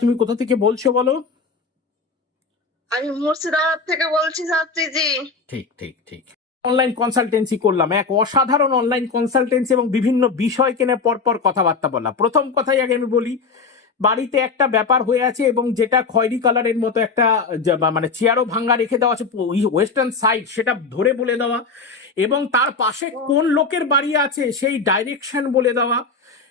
তুমি কোথা থেকে বলছো বলো? আমি মুর্শিদাবাদ থেকে বলছি ছাত্রীজি। ঠিক ঠিক ঠিক। অনলাইন কনসালটেন্সি করলাম, এক অসাধারণ অনলাইন কনসালটেন্সি, এবং বিভিন্ন বিষয়কে নিয়ে পরপর কথাবার্তা বললাম। প্রথম কথাই আগে আমি বলি, বাড়িতে একটা ব্যাপার হয়ে আছে এবং যেটা খয়েরি কালারের মতো একটা মানে চেয়ারও ভাঙ্গা রেখে দেওয়া আছে ওয়েস্টার্ন সাইড, সেটা ধরে বলে দেওয়া, এবং তার পাশে কোন লোকের বাড়ি আছে সেই ডাইরেকশন বলে দেওয়া,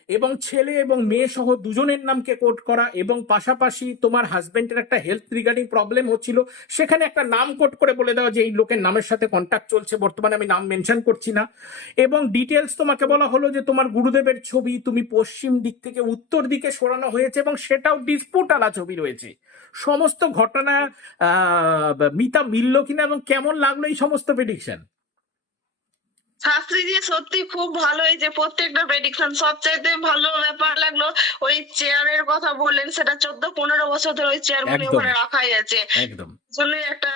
এবং ছেলে এবং মেয়ে সহ দুজনের নামকে কোট করা, এবং পাশাপাশি তোমার হাজবেন্ডের একটা হেলথ রিগার্ডিং প্রবলেম হচ্ছিল, সেখানে একটা নাম কোট করে বলে দেওয়া যে এই লোকের নামের সাথে কন্ট্যাক্ট চলছে, বর্তমানে আমি নাম মেনশন করছি না। এবং ডিটেলস তোমাকে বলা হলো যে তোমার গুরুদেবের ছবি তুমি পশ্চিম দিক থেকে উত্তর দিকে সরানো হয়েছে, এবং সেটাও ডিসপুট আলা ছবি রয়েছে। সমস্ত ঘটনা মিতা মিলল কিনা এবং কেমন লাগলো এই সমস্ত প্রেডিকশন? ছাত্রীজি সত্যি খুব ভালো, এই যে প্রত্যেকটা প্রেডিকশন সবচাইতে ভালো ব্যাপার লাগলো ওই চেয়ারের কথা বললেন, সেটা 14-15 বছর ধরে ওই চেয়ার গুলো একদম ওখানে রাখাই আছে। একদম আসলে একটা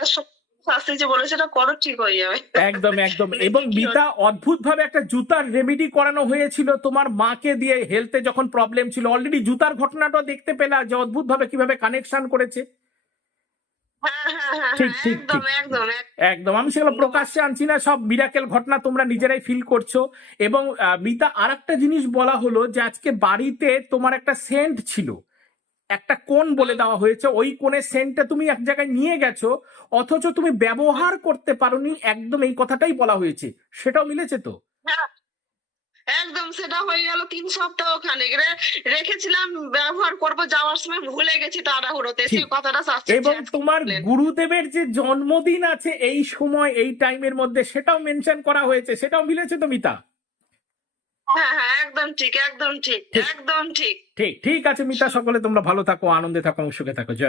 শাস্ত্রীজি বলে সেটা করো, ঠিক হয়ে যাবে। একদম একদম। এবং মিতা অদ্ভুত ভাবে একটা জুতার রেমেডি করানো হয়েছিল তোমার মাকে দিয়ে, হেলথে যখন প্রবলেম ছিল। অলরেডি জুতার ঘটনাটা দেখতে পেলা যে অদ্ভুত ভাবে কিভাবে কানেকশন করেছে। হ্যাঁ হ্যাঁ হ্যাঁ ঠিক হ্যাঁ, ঠিক একদম ঠিক একদম একদম। আমি সেগুলো প্রকাশ্যে আনছি না, সব মিরাকেল ঘটনা তোমরা নিজেরাই ফিল করছো। এবং মিতা, আর একটা জিনিস বলা হলো যে আজকে বাড়িতে তোমার একটা সেন্ট ছিল, একটা কোণ বলে দেওয়া হয়েছে, ওই কোণের সেন্টটা তুমি এক জায়গায় নিয়ে গেছো, অথচ তুমি ব্যবহার করতে পারোনি, একদম এই কথাটাই বলা হয়েছে। সেটাও মিলেছে তো? হ্যাঁ, একদম সেটা হয়ে গেল 3 সপ্তাহ খানেক রেখেছিলাম, ব্যবহার করব, যাওয়ার সময় ভুলে গেছি তাড়াহুড়োতে, ঠিক। সেই কথাটা শাস্ত্রীজি এবং আজকে তোমার বললেন। গুরুদেবের যে জন্মদিন আছে এই সময় এই টাইমের মধ্যে, সেটাও মেনশন করা হয়েছে। সেটাও মিলেছে তো মিতা? হ্যাঁ হ্যাঁ, একদম ঠিক একদম ঠিক ঠিক একদম ঠিক। ঠিক ঠিক আছে মিতা, সকলে তোমরা ভালো থাকো, আনন্দে থাকো এবং সুখে থাকো। জয়।